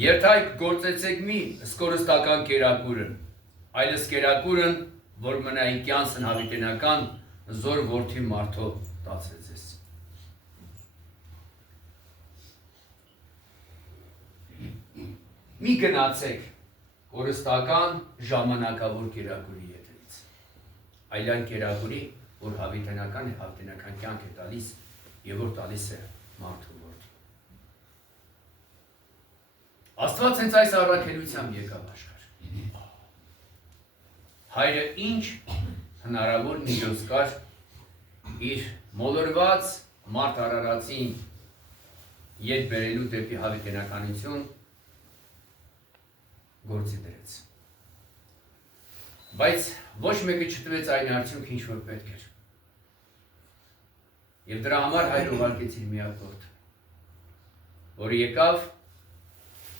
Երթայք գործեցեք մի սկորստական կերակուրն, այլս կերակուրն, որ մնայի կյանցն հավիտենական զոր որդի մարդով տացեց ես։ Մի գնացեք կորստական ժամանակավոր կերակուրի ետրից, այլյան կերակուրի, որ հավիտենական է, հավիտենական կյանք է տալիս և որ տալիս է մարդու որդի։ Աստված հենց այս առաքելությամբ եկավ աշխարհ։ Հայրը ինչ հնարավոր միջոց կար իր մոլորված մարդ արարածին ետ բերելու դեպի հավիտենականություն գործի դրեց։ Բայց ոչ մեկը չտվեց այն արդյունքը, ինչ որ պետք էր։ Եվ դրա համար հայրը ուղարկեց իր միակ որդը, որը եկավ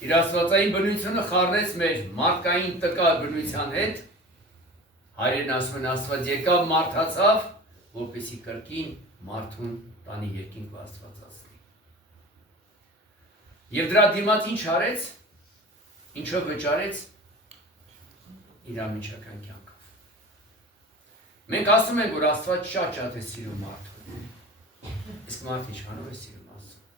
իր աստվածային բնությունը խառնեց մեր մարդկային տկար բնության հետ, հայրն ասում են Աստված եկավ մարդացավ, որպեսզի կրկին մարդուն տանի երկինք ու աստվածացնի։ Եվ դրա դիմաց ինչ արեց, ինչով վճարեց իր ամիջական կյանքով։ Մենք ասում ենք, որ Աստված շատ է սիրում մարդուն, իսկ մարդ ինչքանով է սիրում Աստծուն։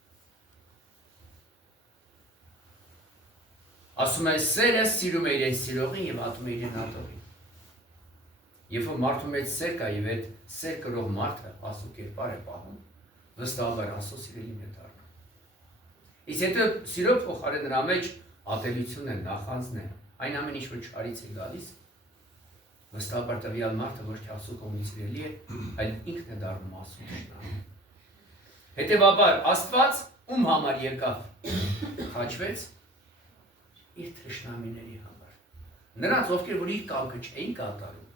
Ասում է սերը սիրում է իրեն սիրողին և ատում է իրեն ատողին։ Երբ որ մարդու մեջ սեր կա և այդ սեր կրող մարդը Աստծու կերպար է պահում, վստահաբար Աստծո սիրելին է դառնում։ Իսկ եթե սիրո փոխարեն նրա մեջ ատելությունն է, նախանձն է, այն ամեն ինչ որ չարից է գալիս, վստահաբար տվյալ մարդը ոչ թե Աստծու կողմից սիրելի է, այլ ինքն է դառնում Աստծու թշնամի։ Հետևաբար Աստված ում համար եկավ, խաչվեց իր թշնամիների համար։ Նրանց, ովքեր որ իր կամքը չէին կատարում,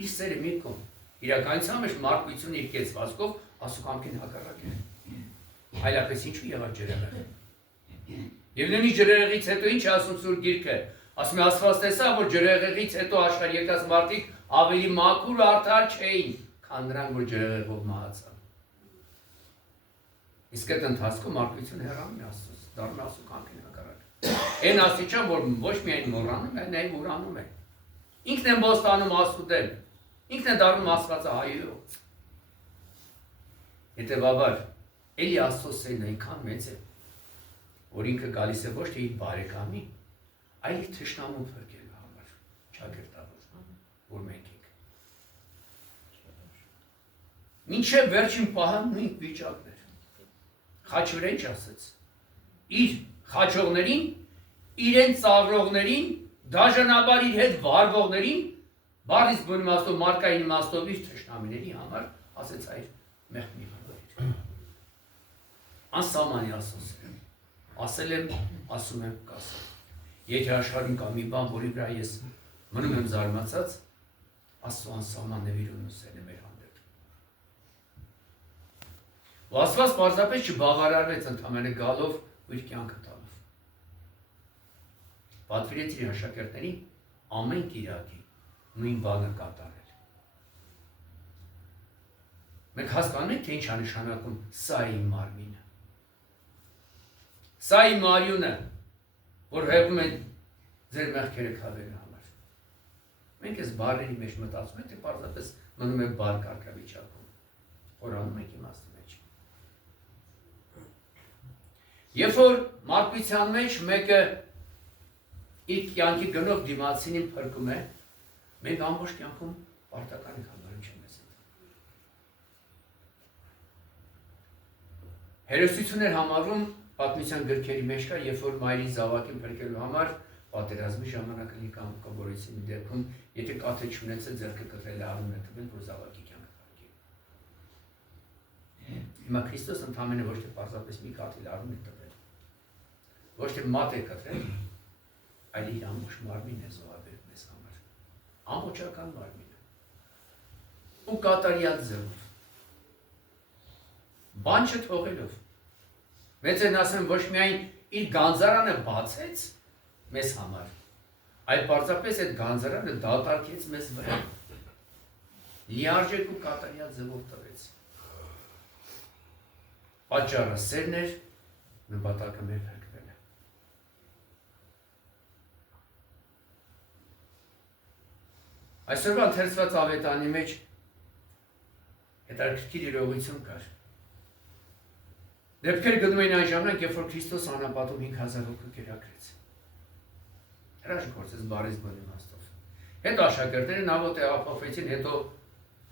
իր սերը մի կողմ, իրականության մեջ մարդկությունը իր կեցվածքով Աստծու կամքին հակառակ է։ Այլապես ինչու եղավ ջրհեղեղը։ Եվ նույնիսկ ջրհեղեղից հետո ինչ ասում Սուրբ Գիրքը, ասում է Աստված տեսավ, որ ջրհեղեղից հետո աշխարհ եկած մարդիկ ավելի մաքուր ու արդար չէին, քան նրանք, որ ջրհեղեղով մահացան։ Իսկ այդ ընթացքում մարդկությունը հեռանում է Աստծուց, դառնում է Աստծու կամքին հակառակ։ Այն աստիճան, որ ոչ միայն մոռանում է, այլ ուրանում է։ Ինքն է ոստանում Աստծու դեմ, ինքն է դառնում աստվածահայերով։ Հետևաբար, էլի Աստծո սերն այնքան մեծ է, որ ինքը գալիս է ոչ թե իր բարեկամի, այլ իր թշնամուն փրկելու համար, ճակերտավոր, որ մենք ենք։ Մինչև վերջին պահը նույն վիճակն էր։ Խաչվր ինչ ասեց։ Իր խաչողներին, իրեն ծաղրողներին, դաժանաբար իր հետ վարվողներին, բառից բուն իմաստով, մարդկային իմաստով իր թշնամիների համար ասեց այր մեղք մի հանդարիր։ Անսահմանի Աստծո սերը։ Ասել եմ, ասում եմ, կասեմ։ Եթե աշխարհում կա մի բան, որի վրա ես մնում եմ զարմացած, Աստծո անսահման նվիրումն ու սերն է մեր հանդեպ։ Ու Աստված պարզապես չբավարարվեց ընդամենը գալով ու իր կյանքը տալով։ Պատվիրեց իր աշակերտներին ամեն կիրակի նույն բանը կատարել։ Մենք հասկանում ենք, թե ինչ է նշանակում սա իմ մարմինը։ Սա իմ արյունը, որ հեղում են ձեր մեղքերը քավելու համար։ Մենք այս բառերի մեջ մտածում ենք, թե պարզապես մնում ենք բառ կարգավիճակում, խորանում ենք իմաստի մեջ։ Երբ որ մարդկության մեջ մեկը իր կյանքի գնով դիմացինին փրկում է, մենք ամբողջ կյանքում պարտական ենք համարում չեմ ես։ Հերոսություն էր համարվում պատմության գրքերի մեջ կա, երբ որ մայրին զավակին փրկելու համար պատերազմի ժամանակ լինի կամ կորեցի դեպքում, եթե կաթը չունեցել ձեռքը կտրել արյուն է տվել, որ զավակի կյանքը փրկի։ Հիմա Քրիստոս ընդամենը ոչ թե պարզապես մի կաթիլ արյուն է տվել, ոչ թե մատ է կտրել, այլ իր ամբողջ մարմինն է զոհաբերում մեզ համար, ամբողջական մարմինը, ու կատարյալ ձևով, բան չթողելով։ Մեծ են ասեմ ոչ միայն իր գանձարանը բացեց մեզ համար, այլ պարզապես այդ գանձարանը դատարկեց մեզ վրա, լիարժեք ու կատարյալ ձևով տվեց։ Պատճառը սերն էր, նպատակը մեր փրկվելը։ Այսօրվա ընթերցված ավետանի մեջ հետաքրքիր իրողություն կար։ Դեպքեր գնում էին այն ժամանակ, երբ որ Քրիստոս անապատում 5000 հոգու կերակրեց։ Հրաշք գործեց բարից բան իմաստով։ Հետո աշակերտները նավոտ տեղափոխվեցին, հետո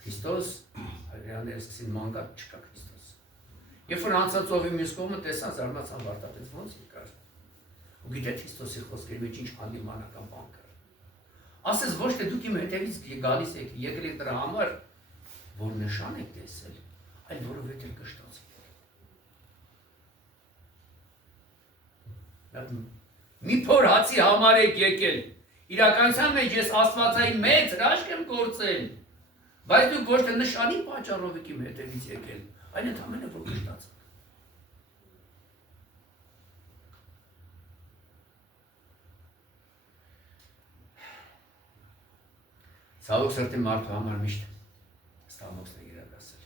Քրիստոս հայրյանները սկսին մանգալ, չկա Քրիստոս։ Երբ որ անցած ովի մյուս կողմը տեսան, զարմացան վարտապետ ոնց եկար։ Ու գիտե Քրիստոսի խոսքերի մեջ ինչ հանդիմանական բան կար։ Ասես ոչ թե դուք իմ հետևից գալիս եք, եկել եք դրա համար, որ նշան եք տեսել, այլ որովհետև կշտացեք։ Մի փոր հացի համար եք եկել, իրականության մեջ ես Աստվածային մեծ հրաշք եմ գործել, բայց դուք ոչ թե նշանի պատճառով եք իմ հետևից եկել, այլ ընդամենը որ կշտացեք։ Ցավոք սրտի մարդու համար միշտ ստամոքսն է իրականացել։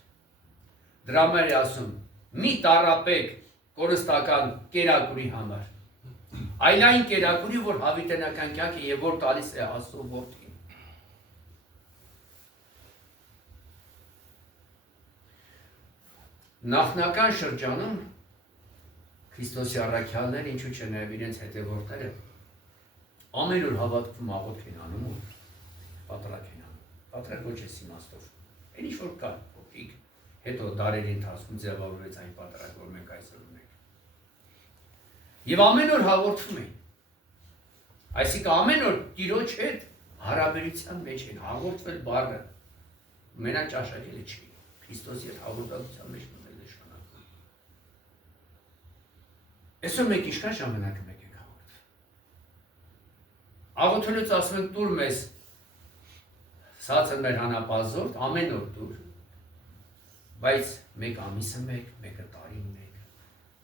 Դրա համար է ասում, մի տառապեք կորստական կերակուրի համար, այլ այն կերակուրի, որ հավիտենական կյանք է եւ որ տալիս է Աստծո որդին։ Նախնական շրջանում Քրիստոսի առաքյալները, ինչու՞ չէ նաեւ իրենց հետևորդները, ամեն օր հավատքում աղոթք են անում ու պատրակ են անում։ Պատրակ ոչ էս իմաստով։ Այն ինչ որ կա, փոքրիկ, հետո դարերի ընթացքում ձևավորվեց այն պատրակ, որ մենք այսօր ունենք։ Եվ ամեն օր հաղորդվում են։ Այսինքն ամեն օր Տիրոջ հետ հարաբերության մեջ են, հաղորդվել բառը մենակ ճաշակելը չի։ Քրիստոսի հետ հաղորդակցության մեջ մտնել նշանակում։ Այսօր մենք ինչքան ժամանակ մենք ենք հաղորդվում։ Աղոթելուց ասում են տուր մեզ սացը մեր հանապազորդ, ամեն օր տուր, բայց մեկ ամիսը մեկ, մեկը տարին մեկ,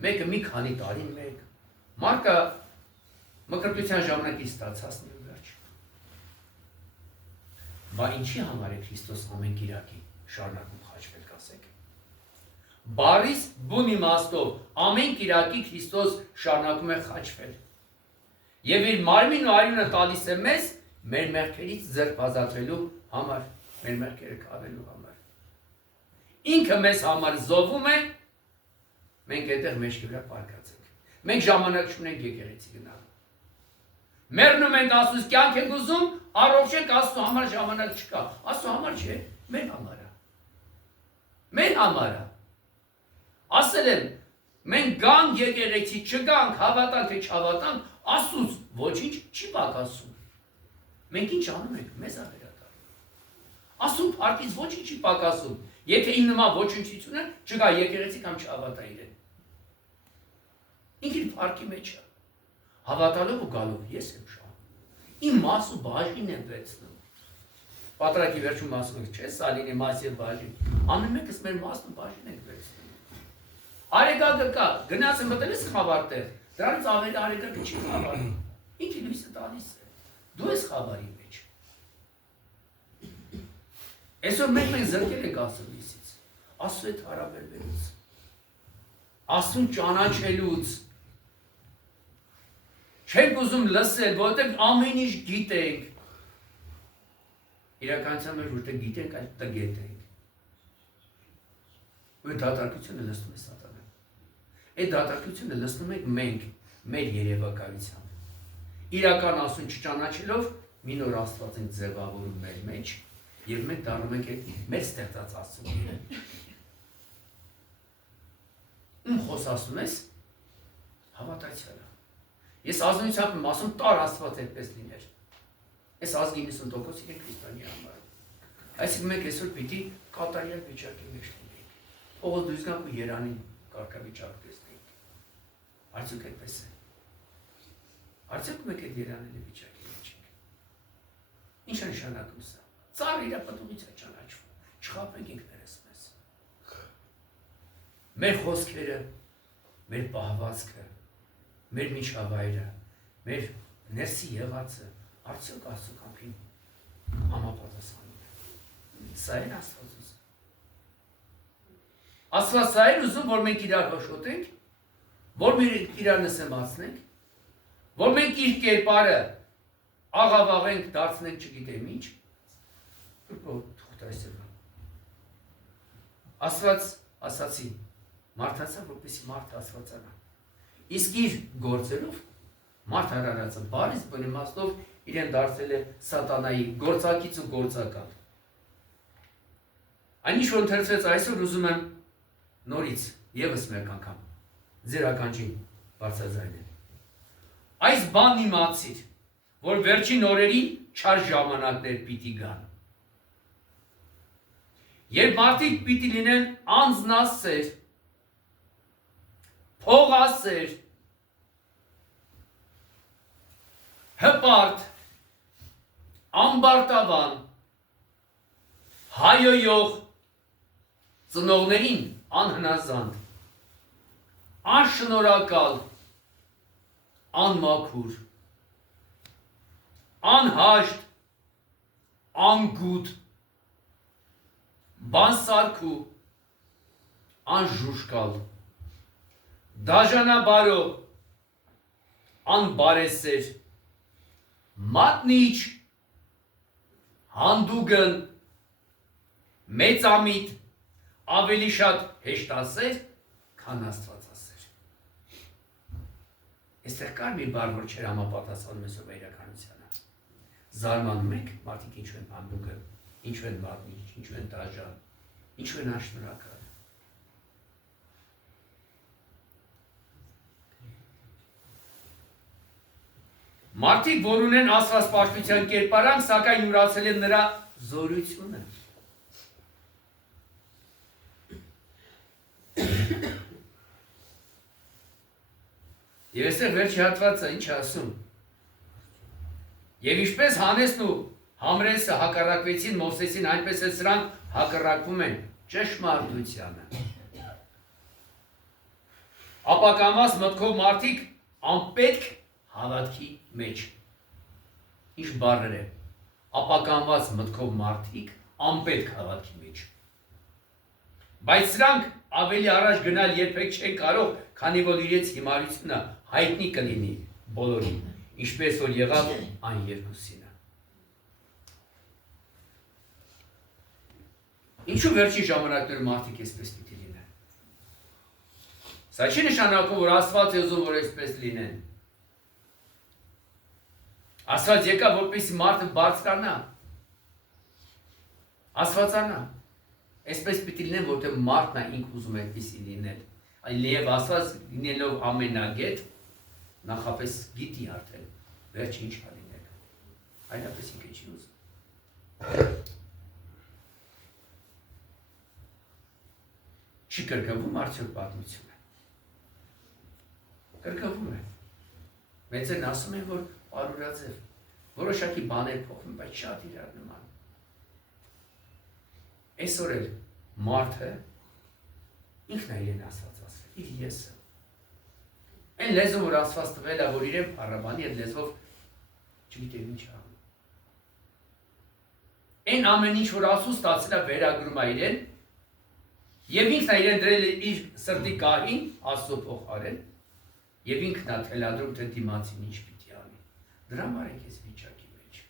մեկը մի քանի տարին մեկ, Մարկը մկրտության ժամանակից ստացածն ու վերջ։ Բա ինչի համար է Քրիստոս ամեն կիրակի շարունակում խաչվել կասեք։ Բարիս բուն իմաստով ամեն կիրակի Քրիստոս շարունակում է խաչվել։ Եվ իր մարմինն ու արյունը տալիս է մեզ մեր մեղքերից ձեռք ազատվելու համար, մեր մեղքերը քավելու համար։ Ինքը մեզ համար զոհվում է, մենք այդտեղ մեջքի վրա պարկած ենք։ Մենք ժամանակ չունենք եկեղեցի գնալու։ Մեռնում ենք Աստծուց կյանք ենք ուզում, առողջ ենք Աստծու համար ժամանակ չկա։ Աստծու համար չէ, մեր համար է։ Մեր համար է։ Ասել եմ, մենք գանք եկեղեցի, չգանք, հավատանք թե չհավատանք, Աստծուց ոչինչ չի պակասում։ Մենք ինչ անում ենք, մեզ է վերադառնում։ Աստծու փառքից ոչինչ չի պակասում։ Եթե իմ նման ոչնչությունը չկա եկեղեցի կամ չհավատա իրեն։ Ինքին փառքի մեջ է։ Հավատալով ու գալով ես եմ շահում։ Իմ մաս ու բաժին եմ վերցնում։ Պատրակի վերջում ասում եք, չէ՞, Սալինի մաս եւ բաժին։ Ամեն մեկս մեր մասն ու բաժին ենք վերցնում։ Արեգակը կա, գնաց եմ մտել ես խավարտեր, դրանից ավելի արեգակը չի խավարում։ Ինքը լույսը տալիս է։ Դու ես խավարի մեջ։ Այսօր մենք զրկել ենք Աստծո լույսից, Աստծո հետ հարաբերվելուց, Աստծուն ճանաչելուց։ Չենք ուզում լսել, որովհետև ամեն ինչ գիտենք։ Իրականության մեջ որտեղ գիտենք, այլ տգետ ենք։ Ու դատարկությունը լսում է սատանան։ Այդ դատարկությունը լսնում ենք մենք, մեր երևակայությամբ։ Իրական Աստծուն չճանաչելով, մի նոր Աստված ենք ձևավորում մեր մեջ, եւ մենք դառնում ենք մեր ստեղծած Աստծուն։ Ում խոսում ես, հավատացյալը։ Ես ազնվությամբ եմ ասում, տար Աստված այդպես լիներ։ Այս ազգի 90% իրեն քրիստոնյա համար։ Այսինքն մենք այսօր պիտի կատարյալ վիճակի մեջ լինենք։ Ողջ դույս գանք ու Երանի կարգավիճակ տեսնենք։ Արդյոք այդպես է։ Արդյոք մենք այդ Երանելի վիճակի մեջ ենք։ Ինչ է նշանակում սա։ Ծառ իր պատուղից է ճանաչվում։ Չխաբենք ինքներս մեզ։ Մեր խոսքերը, մեր պահվածքը, մեր միջավայրը, մեր ներսի եղածը, արդյոք Աստծո կամքին համապատասխանում է։ Սա է Աստված ուզում։ Աստված սա է ուզում, որ մենք իրար հոշոտենք, որ մենք իրար նսեմացնենք, որ մենք իր կերպարը աղավաղենք, դարձնենք չգիտեմ ինչ, Աստված ասացի, մարդացա, որպեսի մարդ աստվածանա։ Իսկ իր գործերով մարդ արարածը բարից բնիմաստով իրեն դարձել է սատանայի գործակից ու գործակալ։ Այն ինչ որ ընթերցվեց այսօր ուզում եմ նորից եւս մեկ անգամ ձեր ականջին բարձրաձայնել։ Այս բանն իմացիր, որ վերջին օրերին չար ժամանակներ պիտի գան։ Երբ մարդիկ պիտի լինեն անձնասեր, փողասեր, հպարտ, ամբարտավան, հայոյող, ծնողներին անհնազանդ, անշնորհակալ, անմաքուր, անհաշտ, անգութ, բանսարքու, անժուշկալ, դաժանաբարո, անբարեսեր, մատնիչ, հանդուգն, մեծամիտ, ավելի շատ հեշտասեր, քան աստվածասեր։ Այստեղ կար մի բառ, որ չէր համապատասխանում այսօրվա իրականությանը։ Զարմանում եք, մարդիկ ինչու են հանդուգն, ինչու են մատնիչ, ինչու են դաժան, ինչու են անշնորհակալ։ Մարդիկ, որ ունեն աստվածպաշտության կերպարանք, սակայն յուրացել են նրա զորությունը։ Եվ այստեղ վերջի հատվածը ինչ ասում։ Եվ ինչպես Հանեսն ու Համրեսը հակառակվեցին Մովսեսին, այնպես էլ սրանք հակառակվում են ճշմարտությանը։ Ապականված մտքով մարդիկ անպետք հավատքի մեջ։ Ինչ բառեր է։ Ապականված մտքով մարդիկ անպետք հավատքի մեջ։ Բայց սրանք ավելի առաջ գնալ երբեք չեն կարող, քանի որ իրենց հիմարությունը հայտնի կլինի բոլորին, ինչպես որ եղավ այն երկուսինը։ Ինչու վերջին ժամանակներում մարդիկ այսպես պիտի լինեն։ Սա չի նշանակում, որ Աստված է ուզում, որ այսպես լինեն։ Աստված եկավ, որպեսզի մարդը բարձրանա, աստվածանա։ Այսպես պիտի լինեն, որտեղ մարդն է ինքը ուզում է այդպիսի լինել։ Այլև Աստված լինելով ամենագետ, նախապես գիտի արդեն, վերջը ինչ է լինել։ Այլապես ինքը չի ուզում։ Չի կրկնվում արդյոք պատմությունը։ Կրկնվում է։ Մեծերն ասում են, որ արուրաձև, որոշակի բաներ փոխվում, բայց շատ իրար նման։ Այսօր էլ մարդը ինքն է իրեն Աստված ասվել, իր եսը։ Այն լեզուն, որ Աստված տվել է, որ իրեն փառաբանի, այդ լեզվով չգիտեմ ինչ անում։ Այն ամեն ինչ, որ Աստծո ստացել է, վերագրում է իրեն, եւ ինքն է իրեն դրել իր սրտի գահին, Աստծո փոխարեն, եւ ինքն է թելադրում, թե դիմացին ինչ պիտի անի։ Դրա համար ենք այս վիճակի մեջ։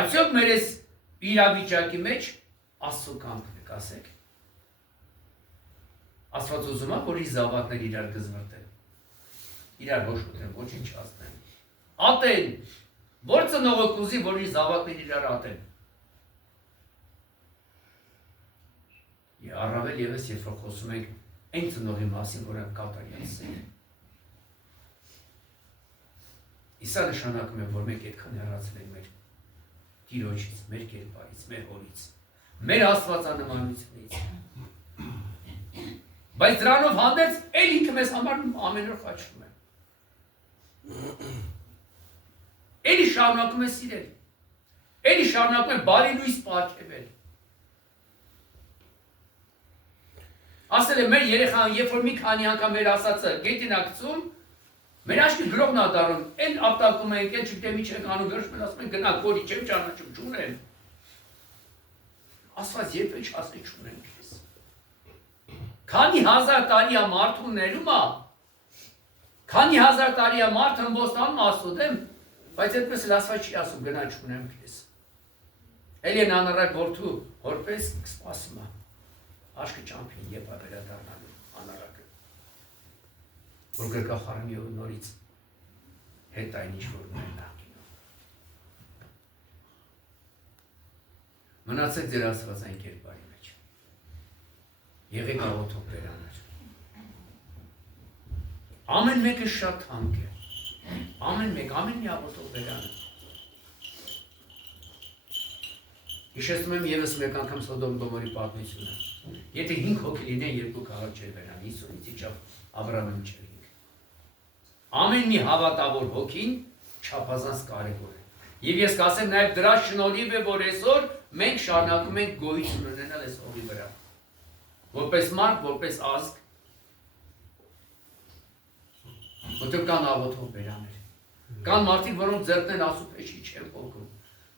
Արդյոք մեր այս իրավիճակի մեջ Աստծո կամքն է, կասեք։ Աստված ուզում է, որ իր զավակները իրար գզվրտեն, իրար ոչ ուտեն, ոչինչ ասնեն, ատեն, որ ծնողը կուզի, որ իր զավակները իրար ատեն։ Առավել ևս, երբ որ խոսում ենք այն ծնողի մասին, որը կատարյալս է։ Իսա նշանակում է, որ մենք այդքան հեռացել ենք մեր Տիրոջից, մեր կերպարից, մեր հորից, մեր աստվածանմանությունից։ Բայց դրանով հանդերձ էլ ինքը մեզ համար ամեն օր խաչվում է։ Էլի շարունակում է սիրել։ Էլի շարունակում է բարի լույս պարգևել։ Ասել է մեր երեխան, երբ որ մի քանի անգամ մեր ասածը գետին ակցում, մեր աչքի գրողն ա դառնում, այն ապտակում ենք, այն չգիտեմ ինչ ենք անում, վերջում ասում են գնա քորի, չեմ ճանաչում, չունեմ։ Աստված երբեք չասի չունեմ քեզ։ Քանի հազար տարի է մարդուն ներում է, քանի հազար տարի է մարդ հմբոստանում Աստծո դեմ, Բայց այդպես էլ Աստված չի ասում գնա չունեմ քեզ։ Էլի են անառակ որդու որպես սպասում է։ Աշկը ճամփին եւ վերադառնալու անառակը։ Որ գրկա խարմի ու նորից հետ այն ինչ որ ունեն նախկինում։ Մնացեք ձեր աստվածային կերպարի մեջ։ Եղեք աղոթող բերաներ։ Ամեն մեկը շատ թանկ է։ Ամեն մի աղոթող բերանը։ Հիշեցնում եմ ևս մեկ անգամ Սոդոմ Գոմորի պատմությունը։ Եթե 5 հոգի լինեն, 2 քաղաք չէր բերան, 50-ից իջավ Աբրահամին չէր 5։ Ամեն մի հավատավոր հոգին չափազանց կարևոր է։ Եվ ես կասեմ նաև դրա շնորհիվ է, որ այսօր մենք շարունակում ենք գոյություն ունենալ այս հողի վրա։ Որպես մարդ, որպես ազգ, որտեղ կան աղոթող բերաներ։ Կան մարդիկ, որոնք ձեռքն են ասուպեշի չեն փոխում։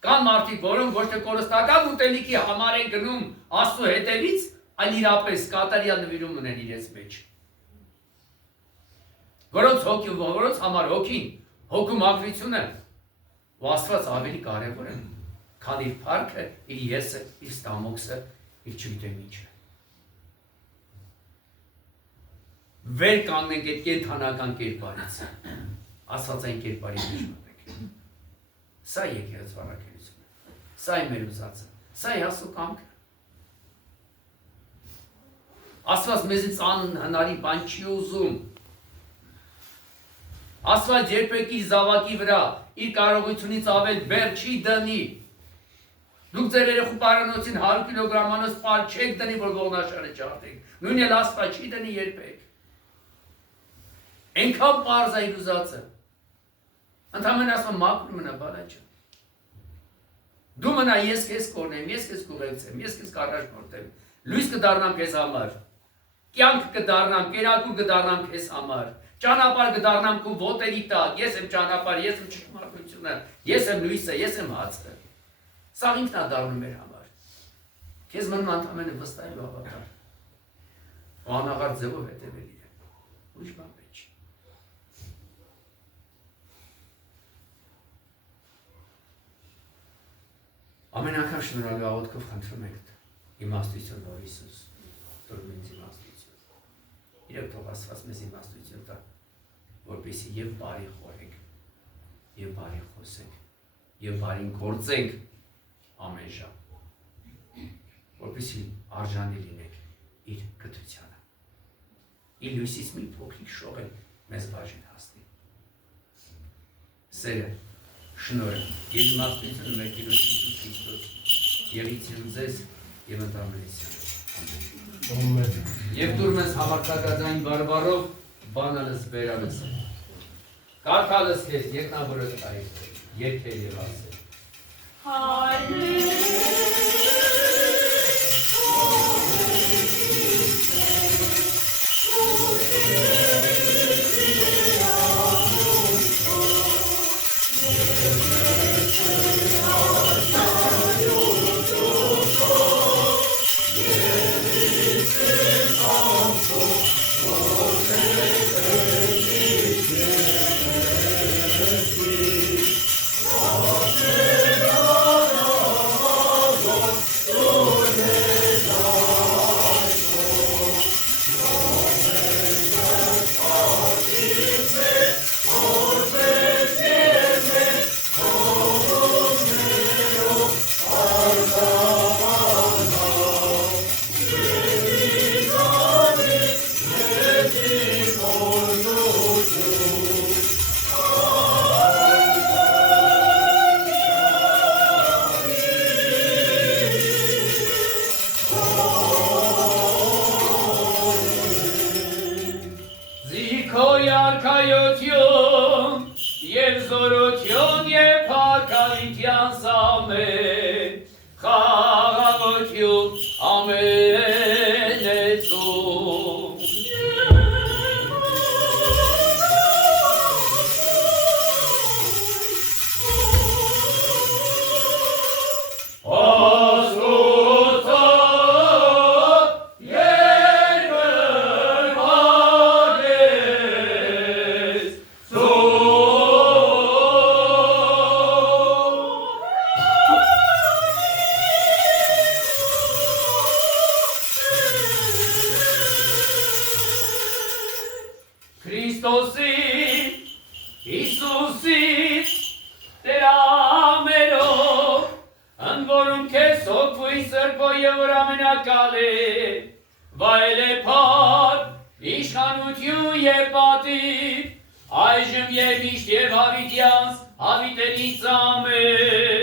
Կան մարդիկ, որոնք ոչ թե կորստական ուտելիքի համար են գնում Աստծո հետևից, այլ իրապես կատարյալ նվիրում ունեն իրենց մեջ։ Որոնց համար հոգին, հոգու մաքրությունը ու Աստված ավելի կարևոր է, քան իր փառքը, իր եսը, իր ստամոքսը, իր չգիտեմ ինչը։ Վեր կանգնենք այդ կենդանական կերպարից, աստվածային կերպարի մեջ մտնենք։ Սա եկեղեցու առաքելությունը, սա է մեր ուզածը, սա է Աստծո կամքը։ Աստված մեզից անհնարին բան չի ուզում։ Աստված երբեք իր զավակի վրա իր կարողությունից ավել բեռ չի դնի։ Դուք ձեր երեխու պարանոցին 100 կիլոգրամանոց պար չեք դնի, որ ողնաշարը չարդեք։ Նույն էլ Աստված չի դնի երբեք։ Այնքան պարզ է իր ուզածը։ Ընդհանրապես ասում մաքուր մնա բալաճը։ Դու մնա ես քեզ կորնեմ, ես քեզ կուղեկցեմ, ես քեզ կառաջնորդեմ։ Լույս կդառնամ քեզ համար։ Կյանք կդառնամ, կերակուր կդառնամ քեզ համար։ Ճանապարհ կդառնամ քո ոտերի տակ։ Ես եմ ճանապարհը, ես եմ ճշմարտությունը, ես եմ լույսը, ես եմ հացը։ Սա ինքն է դառնում մեր համար։ Քեզ մնում ընդամենը վստահ ու հավատալ։ Ու անաղարտ ձևով հետևել իրեն։ Ուրիշ բան չի։ Ամեն անգամ շնորհալու աղոթքով խնդրում ենք իմաստություն, որ Հիսուս տուր ինձ իմաստություն։ Իրոք թող Աստված մեզ իմաստություն տա, որպեսզի եւ բարի խորենք, եւ բարի խոսենք, եւ բարին գործենք ամեն ժամ, որպեսզի արժանի լինենք իր կրթությանը։ Իր լույսից մի փոքրիկ շող է մեզ բաժին հասնի։ Սերը, շնորհը եւ իմաստությունը մեր Տեր Հիսուս Քրիստոս եղիցին ձեզ եւ ընդամենեսյան։ Ամեն։ Եվ դուր մեզ համարձակածային բարբարով բանալս բերանս։ Կարդալս քեզ երկնավորը տայի, երկել եւ ասել։ արել, վայելեփար, իշխանություն եւ պատիվ, այժմ եւ միշտ եւ հավիտյանս հավիտենից ամեն։